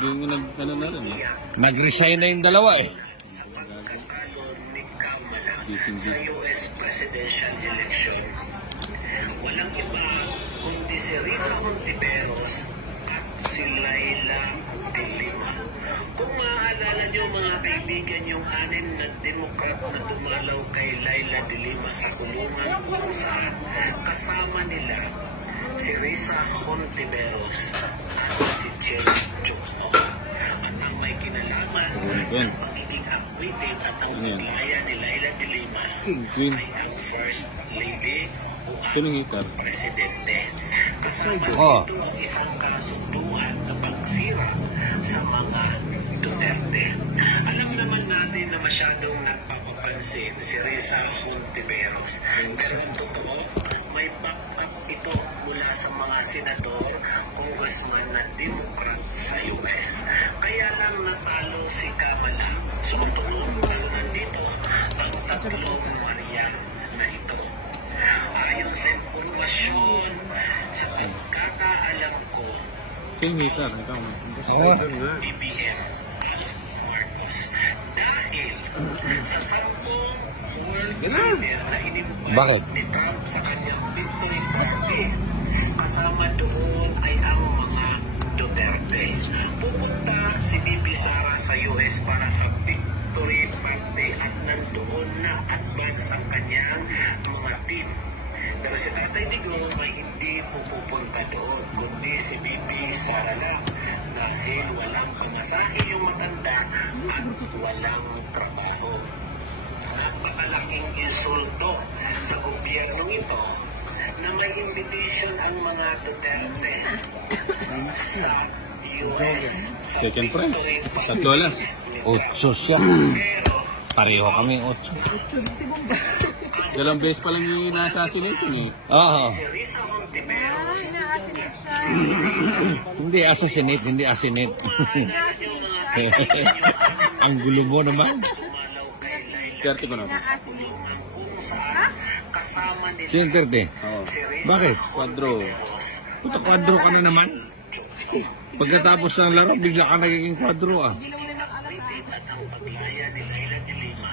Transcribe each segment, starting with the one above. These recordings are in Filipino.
Hindi mo ano na rin eh. Nag-resign na yung dalawa eh. Sa pagkatalo ni Kamala sa US presidential election. Walang iba kundi si Risa Hontiveros at si Laila de Lima. Kung maaalala nyo mga kaibigan, yung 6 na Demokrat na dumalaw kay Laila de Lima sa kulungan kung saan kasama nila si Risa Hontiveros at si Cherry Jokno. At ang may kinalaman ng pagiging acquitted at ang paglaya ni Laila de Lima ay ang First Lady o ang Presidente. Kasama dito ang isang kasunduan na pagsira sa mga Duterte. Alam naman natin na masyadong nagpapapansin si Risa Hontiveros. Pero ang totoo, may back-up ito mula sa mga senador, congressman na Democrat sa US. Kaya lang natalo si Kamala. So tulong lang nandito ang tatlong Maria na ito. Ayon sa impormasyon, sa pagkakaalam ko, Filmmaker, BBM Marcos dahil sa 10 world premiere na inimbay ni Trump sa kanyang victory party, kasama doon ay ang mga Duterte. Pupunta si BP Sara sa US para sa victory party at nandoon na advance ang kanyang mga team. Pero si Tatay Digong ay hindi pupunta doon, kundi si BP Sara lang dahil walang pamasahe yung matanda at walang trabaho. Napakalaking insulto sa gobyernong ito na may invitation ang mga Duterte sa US sa second prize. $3. 8 siya. Pareho kami 8. Dalawang beses pa lang yung na-assassination eh. Oo. si Risa Hontiveros Hindi assassinate, hindi assassinate. Ang gulo mo naman. 30 ko na. kasama nila Sino 30? Oo. Bakit? Quadro. Puta, kwadro ka na naman. Pagkatapos ng laro, bigla ka nagiging kwadro ah. at ang paglaya ni Laila de Lima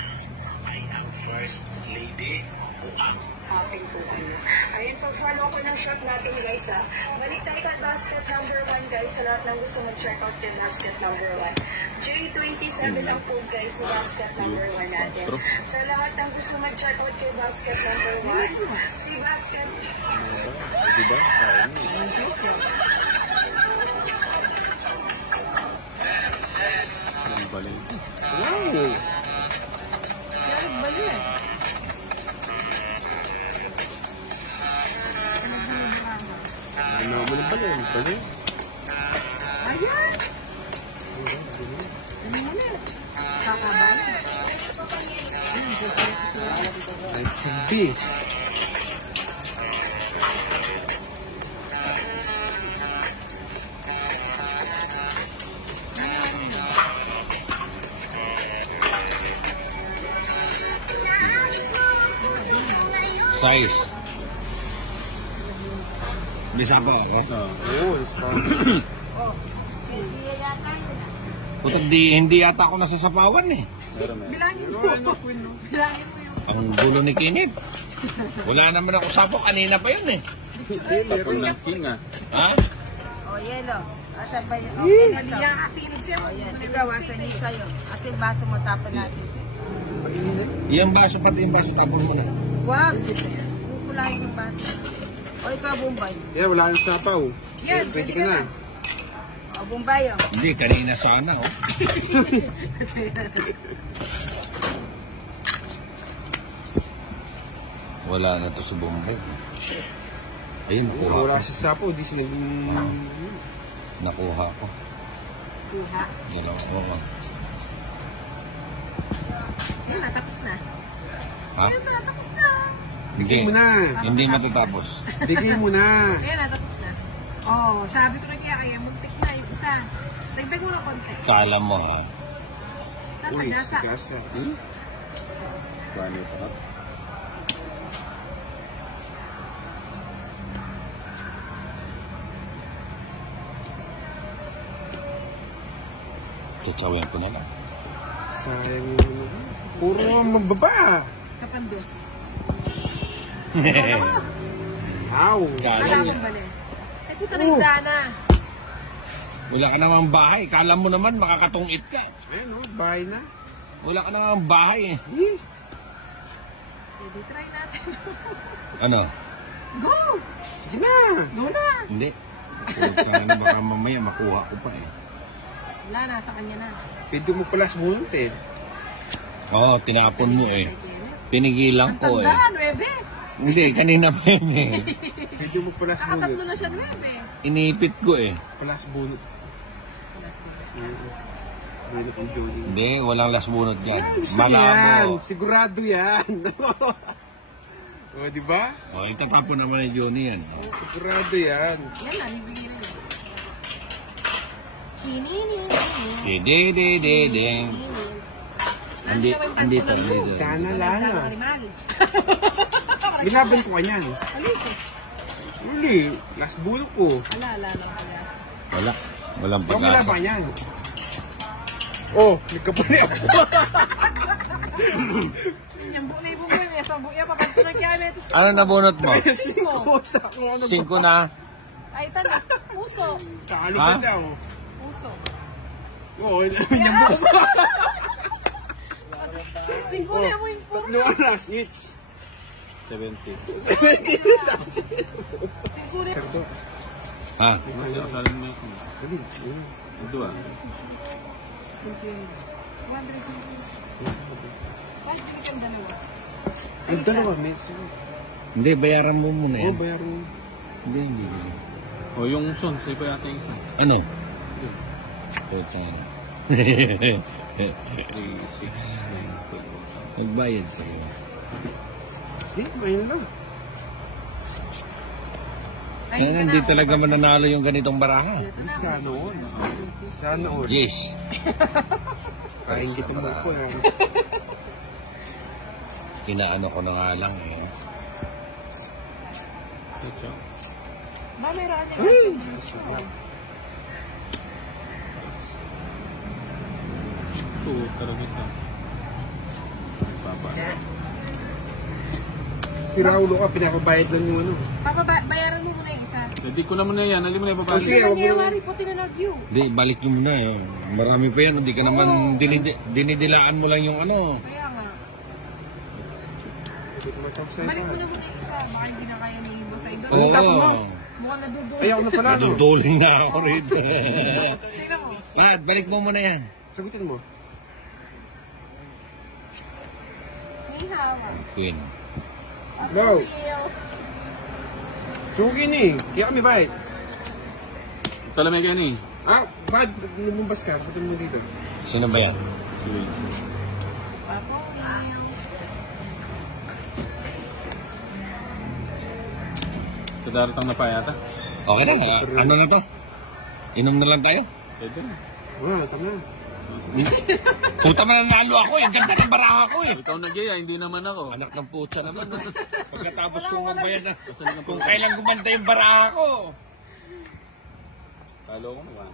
ay ang First Lady o ang ating po ano. Ayun, pag-follow ko ng shot natin guys ha. Balik tayo kay basket number 1 guys. Sa lahat ng gusto mag-check out kay basket number 1. J27 lang po guys sa basket number 1 natin. Sa lahat ng gusto mag-check out kay basket number 1. Si basket... Diba? Ang balik. Wow! Ano mo na pala yun? Balik? Ayan! Ano mo na? Kakabal? Ay, sige. Size. Bisa pa ako. Oo, it's fine. Putok hindi yata ako nasasapawan eh. Bilangin mo. Bilangin mo yung... Ang gulo ni Kinip. Wala naman ako sapo, kanina pa yun eh. Tapon ng king ah. Ha? O, yelo. Asan ba yun? Okay na to. Naliya kasi siya. O, yan. Ikaw, asan yun sa'yo? Asan yung baso mo, tapon natin. Yung baso, pati yung baso, tapon mo na. Wag! Kukulayin yung baso. O, ikaw, Bombay. Yeah, wala kang sapaw. Yan, Pwede ka na. O, Bombay, o. Hindi, kanina sana oh. Wala na to sa Bombay. Ayun, kuha ko. Wala sa sapaw, di sila... Nakuha ko. Kuha. Dalawa. Oo. Yan, natapos na. Ha? Yan, natapos na. Hindi. mo na. Hindi matatapos. Bigay mo na. Yan, natapos na. Oh, sabi ko na kaya muntik na yung isa. Dagdag mo na konti. Kala mo ha. Nasa Uy, gasa. gasa. Paano ito? Tsatsawin ko na lang. Sayang yun. Puro mababa. Sa pandos. Aw. Kala Kala mo bali. Ay, puta na yung dana. wala ka namang bahay. Kala mo naman makakatungit ka. Ayun o, bahay na. Wala ka namang bahay eh. Pwede try natin. Ano? Go! Sige na. Go na! Hindi. Baka mamaya makuha ko pa eh. Wala, nasa kanya na. Pwede mo pala sumunod eh. Oo, tinapon mo eh. Pinigilan Ang ko eh. tanda, 9. Hindi, kanina pa yun eh. Pwede mo pala sumunod. Nakatatlo na siya 9. Inipit ko eh. Palas bunot. Bunot ang Jody. Hindi, walang lasbunot yan. Yan, Malabo. sigurado yan. O, di ba? O, itatapon naman ni Johnny yan. O. Sigurado yan. Yan na, nibigyan na. Ding. Hindi pa. Sana lang. Animal. Binaban ko kanyan. Halika. Hindi, last bunot ko. Ala. Wala. Walang Huwag mo na pag-asa. ba yan? Oh, nagkapuli ako. Yung buo na yung buo. May isang buo. Papanto na kaya may ito. Ano nabunot mo? 5 sa kung ano 5 na. Ay, talas. Puso. Sa ano ba Ha? siya? Oh? Puso. Oo, yung buko. 5 na mo yung puro. Tatlo alas each. 70. 5 na. Ha? Dali. Ito ah. 200. Ay, hindi kang dalawa. Ang dalawa, miss. Hindi, bayaran mo muna Oo, yan. bayaran mo. Hindi. O yung son, sa'yo pa yata yung son. Ano? Puta. Nagbayad sa'yo. Ayun lang. Kaya hindi talaga mananalo yung ganitong baraha. Sana all. Sana all. Yes. Ay, hindi mo po lang. Inaano ko na nga lang eh. Ba, meron niya. Ito, talaga ito. Baba. Si Raulo ka, pinapabayad lang yung ano. Papa, bayaran mo muna yung isa. Hindi ko naman na yan. Hindi mo na ibabalik. Sige, Ano wag niya, mo. Mari, puti na nag-view. Hindi, balik nyo muna eh. Marami pa yan. Hindi ka naman dinidilaan mo lang yung ano. Kaya nga. Matap sa'yo Balik pa. mo na muna yung isa. Baka hindi na kaya ni Ibo sa idol. Oo. Mukhang nadudulo. Ayaw na pala, no? Naduduling na ako rito. Tingnan mo. Pat, balik mo muna yan. Sagutin mo. May hawa. Queen. Wow. Tugin eh. Kaya kami bayad. Ito lang may ganyan eh. Ah, bad. Lumabas ka. Butin mo dito. Sino ba yan? Papa, Ito daratang na pa yata. Okay na. Ano na to? Inom na lang tayo? Pwede na. Wow, tama. Puta mananalo ako eh. Ganda ng baraha ko eh. Ikaw nagyaya, hindi naman ako. Anak ng puta naman. Pagkatapos kong magbayad na. Kung kailan gumanda yung baraha ko. Talo ko naman.